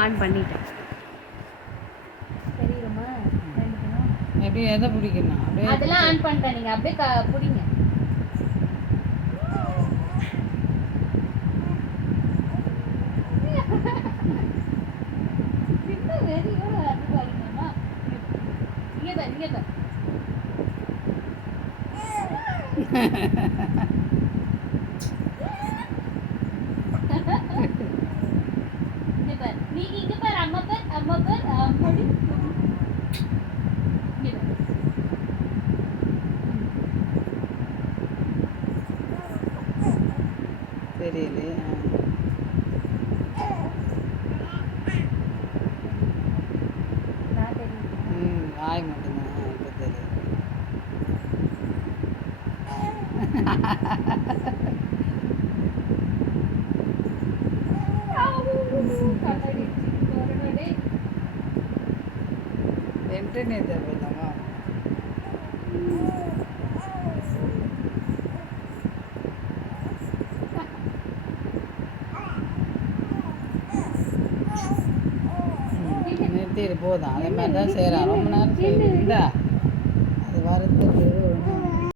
On பண்ணிட்டேன். தெரியுமா? எப்படி எதை பிடிக்கணும்? அப்படியே அதெல்லாம் ஆன் பண்ணிட்டேன். நீங்கள் அப்படியே பிடிங்க. தெரியலையே. வாய் மட்டும்தான் இப்போ தெரியும். వెంటనే దెబ్బతామా நிறுத்திட்டு போதான் அதே மாதிரி தான் செய்கிறான் ரொம்ப நேரம் செய்யுது அது வரத்துக்கு